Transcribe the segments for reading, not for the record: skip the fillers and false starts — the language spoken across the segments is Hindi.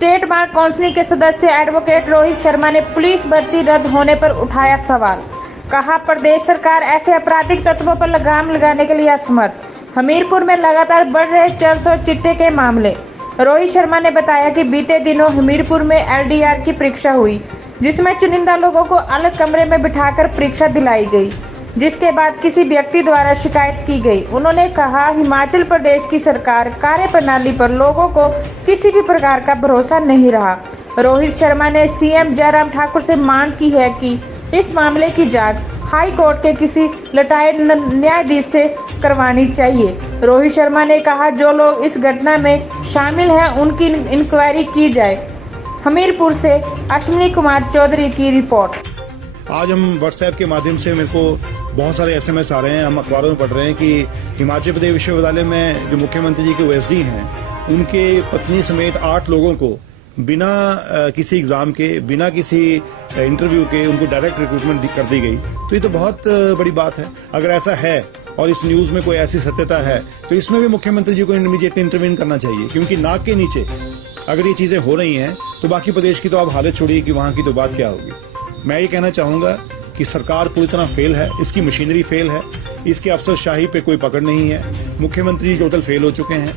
स्टेट बार काउंसिल के सदस्य एडवोकेट रोहित शर्मा ने पुलिस भर्ती रद्द होने पर उठाया सवाल। कहा, प्रदेश सरकार ऐसे आपराधिक तत्वों पर लगाम लगाने के लिए असमर्थ। हमीरपुर में लगातार बढ़ रहे 400 चिट्टे के मामले। रोहित शर्मा ने बताया कि बीते दिनों हमीरपुर में एलडीआर की परीक्षा हुई, जिसमें चुनिंदा लोगों को अलग कमरे में बिठाकर परीक्षा दिलाई गई, जिसके बाद किसी व्यक्ति द्वारा शिकायत की गई। उन्होंने कहा, हिमाचल प्रदेश की सरकार कार्यप्रणाली पर लोगों को किसी भी प्रकार का भरोसा नहीं रहा। रोहित शर्मा ने सीएम जयराम ठाकुर से मांग की है कि इस मामले की जांच हाई कोर्ट के किसी रिटायर्ड न्यायाधीश से करवानी चाहिए। रोहित शर्मा ने कहा, जो लोग इस घटना में शामिल हैं उनकी इंक्वायरी की जाए। हमीरपुर से अश्विनी कुमार चौधरी की रिपोर्ट। आज हम व्हाट्सएप के माध्यम से मेरे को बहुत सारे एसएमएस आ रहे हैं, हम अखबारों में पढ़ रहे हैं कि हिमाचल प्रदेश विश्वविद्यालय में जो मुख्यमंत्री जी के ओएसडी हैं, उनके पत्नी समेत 8 लोगों को बिना किसी एग्जाम के, बिना किसी इंटरव्यू के उनको डायरेक्ट रिक्रूटमेंट कर दी गई। तो ये तो बहुत बड़ी बात है। अगर ऐसा है और इस न्यूज में कोई ऐसी सत्यता है तो इसमें भी मुख्यमंत्री जी को इमीडिएटली इंटरवीन करना चाहिए, क्योंकि नाक के नीचे अगर ये चीजें हो रही हैं तो बाकी प्रदेश की तो आप हालत छोड़िए कि वहां की तो बात क्या होगी। मैं ये कहना चाहूंगा कि सरकार पूरी तरह फेल है, इसकी मशीनरी फेल है, इसके अफसरशाही पे कोई पकड़ नहीं है। मुख्यमंत्री टोटल फेल हो चुके हैं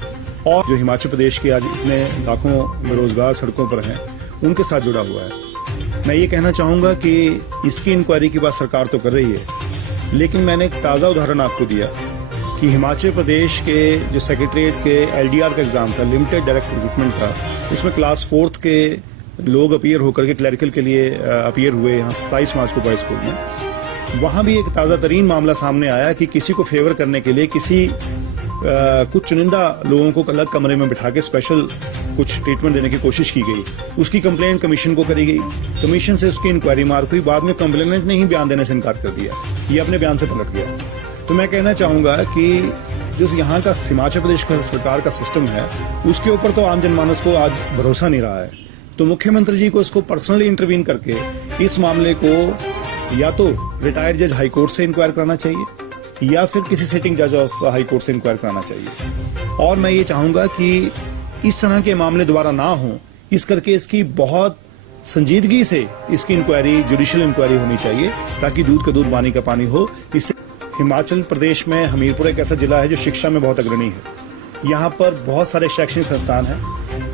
और जो हिमाचल प्रदेश के आज इतने लाखों बेरोजगार सड़कों पर हैं उनके साथ जुड़ा हुआ है। मैं ये कहना चाहूंगा कि इसकी इंक्वायरी की बात सरकार तो कर रही है, लेकिन मैंने एक ताज़ा उदाहरण आपको दिया कि हिमाचल प्रदेश के जो सेक्रेटरीट के एलडीआर का एग्जाम था, लिमिटेड डायरेक्ट रिक्रूटमेंट था, उसमें क्लास 4th के लोग अपीयर होकर के क्लरिकल के लिए अपीयर हुए यहाँ 27 मार्च को बॉय स्कूल में। वहां भी एक ताज़ा तरीन मामला सामने आया कि किसी को फेवर करने के लिए कुछ चुनिंदा लोगों को अलग कमरे में बिठा के स्पेशल कुछ ट्रीटमेंट देने की कोशिश की गई। उसकी कंप्लेंट कमीशन को करी गई, कमीशन से उसकी इंक्वायरी मार्क हुई, बाद में कंप्लेनेंट ने ही बयान देने से इनकार कर दिया, ये अपने बयान से पलट गया। तो मैं कहना चाहूंगा कि जो यहाँ का हिमाचल प्रदेश का सरकार का सिस्टम है उसके ऊपर तो आम जनमानस को आज भरोसा नहीं रहा है। तो मुख्यमंत्री जी को इसको पर्सनली इंटरवीन करके इस मामले को या तो रिटायर्ड जज हाई कोर्ट से इंक्वायर कराना चाहिए या फिर किसी सिटिंग जज ऑफ हाई कोर्ट से इंक्वायर कराना चाहिए। और मैं ये चाहूंगा कि इस तरह के मामले दोबारा ना हो, इस करके इसकी बहुत संजीदगी से इसकी इंक्वायरी, जुडिशियल इंक्वायरी होनी चाहिए, ताकि दूध का दूध पानी का पानी हो। इससे हिमाचल प्रदेश में हमीरपुर एक ऐसा जिला है जो शिक्षा में बहुत अग्रणी है। यहाँ पर बहुत सारे शैक्षणिक संस्थान हैं,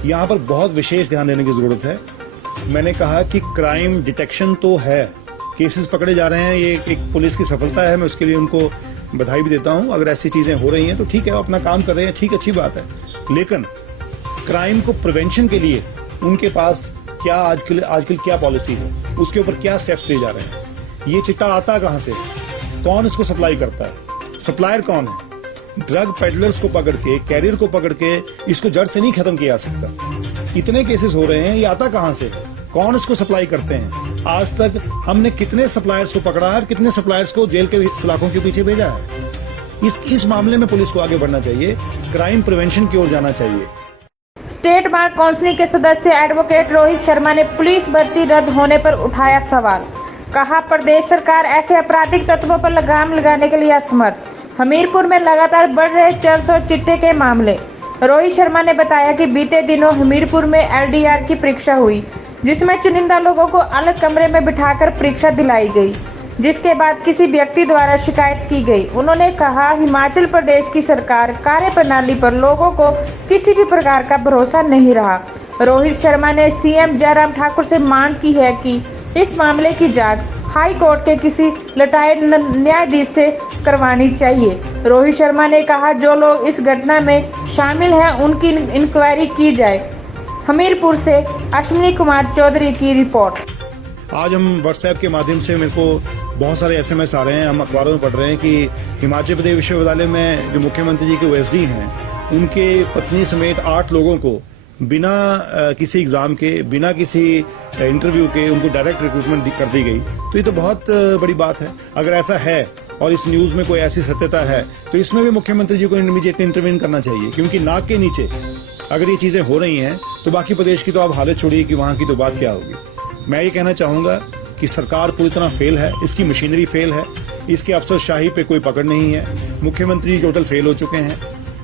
यहाँ पर बहुत विशेष ध्यान देने की जरूरत है। मैंने कहा कि क्राइम डिटेक्शन तो है, केसेस पकड़े जा रहे हैं, ये एक पुलिस की सफलता है, मैं उसके लिए उनको बधाई भी देता हूं। अगर ऐसी चीजें हो रही हैं तो ठीक है, अपना काम कर रहे हैं, ठीक, अच्छी बात है। लेकिन क्राइम को प्रिवेंशन के लिए उनके पास क्या आजकल क्या पॉलिसी है, उसके ऊपर क्या स्टेप्स लिए जा रहे हैं। ये चिट्टा आता कहां से, कौन इसको सप्लाई करता है, सप्लायर कौन है। ड्रग पेडलर्स को पकड़ के, कैरियर को पकड़ के इसको जड़ से नहीं खत्म किया जा सकता। इतने केसेस हो रहे हैं, ये आता कहां से, कौन इसको सप्लाई करते हैं। आज तक हमने कितने सप्लायर्स को पकड़ा है और कितने सप्लायर्स को जेल के सलाखों के पीछे भेजा है। इस मामले में पुलिस को आगे बढ़ना चाहिए, क्राइम प्रिवेंशन की ओर जाना चाहिए। स्टेट बार काउंसिल के सदस्य एडवोकेट रोहित शर्मा ने पुलिस भर्ती रद्द होने पर उठाया सवाल। कहा, प्रदेश सरकार ऐसे आपराधिक तत्वों पर लगाम लगाने के लिए असमर्थ। हमीरपुर में लगातार बढ़ रहे 400 चिट्टे के मामले। रोहित शर्मा ने बताया कि बीते दिनों हमीरपुर में एलडीआर की परीक्षा हुई, जिसमें चुनिंदा लोगों को अलग कमरे में बिठाकर परीक्षा दिलाई गई, जिसके बाद किसी व्यक्ति द्वारा शिकायत की गई। उन्होंने कहा, हिमाचल प्रदेश की सरकार कार्यप्रणाली पर लोगों को किसी भी प्रकार का भरोसा नहीं रहा। रोहित शर्मा ने सीएम जयराम ठाकुर से मांग की है कि इस मामले की जांच हाई कोर्ट के किसी रिटायर्ड न्यायाधीश से करवानी चाहिए। रोहित शर्मा ने कहा, जो लोग इस घटना में शामिल हैं उनकी इंक्वायरी की जाए। हमीरपुर से अश्विनी कुमार चौधरी की रिपोर्ट। आज हम व्हाट्सएप के माध्यम से मेरे को बहुत सारे एसएमएस आ रहे हैं, हम अखबारों में पढ़ रहे हैं कि हिमाचल प्रदेश विश्वविद्यालय में जो मुख्यमंत्री जी के ओएसडी हैं, उनके पत्नी समेत 8 लोगों को बिना किसी एग्जाम के, बिना किसी इंटरव्यू के उनको डायरेक्ट रिक्रूटमेंट कर दी गई। तो ये तो बहुत बड़ी बात है। अगर ऐसा है और इस न्यूज में कोई ऐसी सत्यता है तो इसमें भी मुख्यमंत्री जी को इमीडिएटली इंटरवीन करना चाहिए, क्योंकि नाक के नीचे अगर ये चीजें हो रही हैं तो बाकी प्रदेश की तो आप हालत छोड़िए कि वहां की तो बात क्या होगी। मैं ये कहना चाहूंगा कि सरकार पूरी तरह फेल है, इसकी मशीनरी फेल है, इसके अफसरशाही पे कोई पकड़ नहीं है। मुख्यमंत्री टोटल फेल हो चुके हैं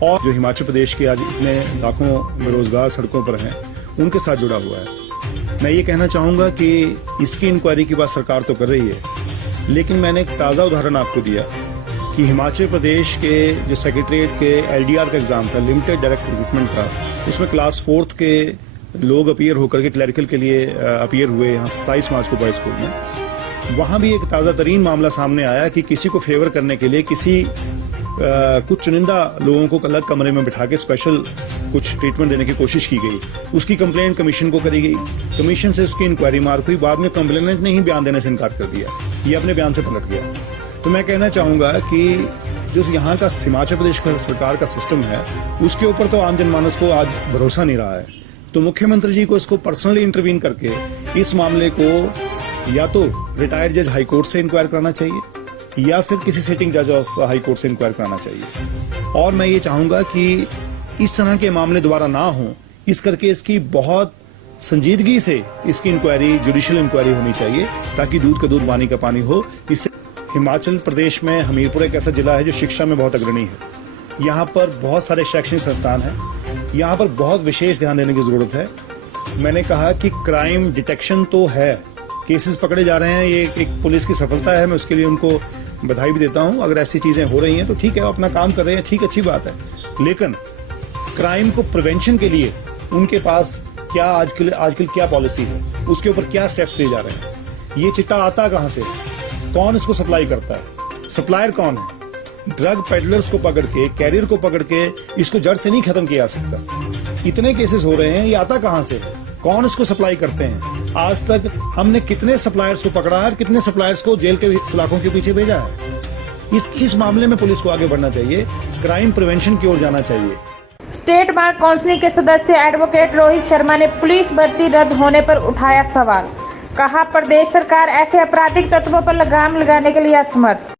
और जो हिमाचल प्रदेश के आज इतने लाखों बेरोजगार सड़कों पर हैं उनके साथ जुड़ा हुआ है। मैं ये कहना चाहूँगा कि इसकी इंक्वायरी की बात सरकार तो कर रही है, लेकिन मैंने एक ताज़ा उदाहरण आपको दिया कि हिमाचल प्रदेश के जो सेक्रेटरीट के LDR का एग्ज़ाम था, लिमिटेड डायरेक्ट रिक्रूटमेंट का, उसमें क्लास 4th के लोग अपीयर होकर के क्लरिकल के लिए अपीयर हुए यहाँ 27 मार्च को बॉयज स्कूल में। वहाँ भी एक ताज़ा तरीन मामला सामने आया कि किसी को फेवर करने के लिए कुछ चुनिंदा लोगों को अलग कमरे में बिठा के स्पेशल कुछ ट्रीटमेंट देने की कोशिश की गई। उसकी कंप्लेंट कमीशन को करी गई, कमीशन से उसकी इंक्वायरी मार्क हुई, बाद में कंप्लेनेंट ने ही बयान देने से इनकार कर दिया, ये अपने बयान से पलट गया। तो मैं कहना चाहूँगा कि जो यहाँ का हिमाचल प्रदेश का सरकार का सिस्टम है, उसके ऊपर तो आम जनमानस को आज भरोसा नहीं रहा है। तो मुख्यमंत्री जी को इसको पर्सनली इंटरवीन करके इस मामले को या तो रिटायर्ड जज हाई कोर्ट से इंक्वायर कराना चाहिए या फिर किसी सिटिंग जज ऑफ हाई कोर्ट से इंक्वायर कराना चाहिए। और मैं ये चाहूंगा कि इस तरह के मामले दोबारा ना हो, इस करके इसकी बहुत संजीदगी से इसकी इंक्वायरी, जुडिशियल इंक्वायरी होनी चाहिए, ताकि दूध का दूध पानी का पानी हो। इससे हिमाचल प्रदेश में हमीरपुर एक ऐसा जिला है जो शिक्षा में बहुत अग्रणी है। यहाँ पर बहुत सारे शैक्षणिक संस्थान हैं, यहाँ पर बहुत विशेष ध्यान देने की जरूरत है। मैंने कहा कि क्राइम डिटेक्शन तो है, केसेस पकड़े जा रहे हैं, ये एक पुलिस की सफलता है, मैं उसके लिए उनको बधाई भी देता हूँ। अगर ऐसी चीजें हो रही हैं तो ठीक है, वो अपना काम कर रहे हैं, ठीक, अच्छी बात है। लेकिन क्राइम को प्रिवेंशन के लिए उनके पास क्या आजकल क्या पॉलिसी है, उसके ऊपर क्या स्टेप्स लिए जा रहे हैं, ये चिट्टा आता कहाँ से, कौन इसको सप्लाई करता है, सप्लायर कौन है। ड्रग पेडलर्स को पकड़ के, कैरियर को पकड़ के इसको जड़ से नहीं खत्म किया जा सकता। इतने केसेस हो रहे हैं, ये आता कहाँ से, कौन इसको सप्लाई करते हैं। आज तक हमने कितने सप्लायर्स को पकड़ा है, कितने सप्लायर्स को जेल के सलाखों के पीछे भेजा है। इस मामले में पुलिस को आगे बढ़ना चाहिए, क्राइम प्रिवेंशन की ओर जाना चाहिए। स्टेट बार काउंसिल के सदस्य एडवोकेट रोहित शर्मा ने पुलिस भर्ती रद्द होने पर उठाया सवाल। कहा, प्रदेश सरकार ऐसे आपराधिक तत्वों पर लगाम लगाने के लिए असमर्थ।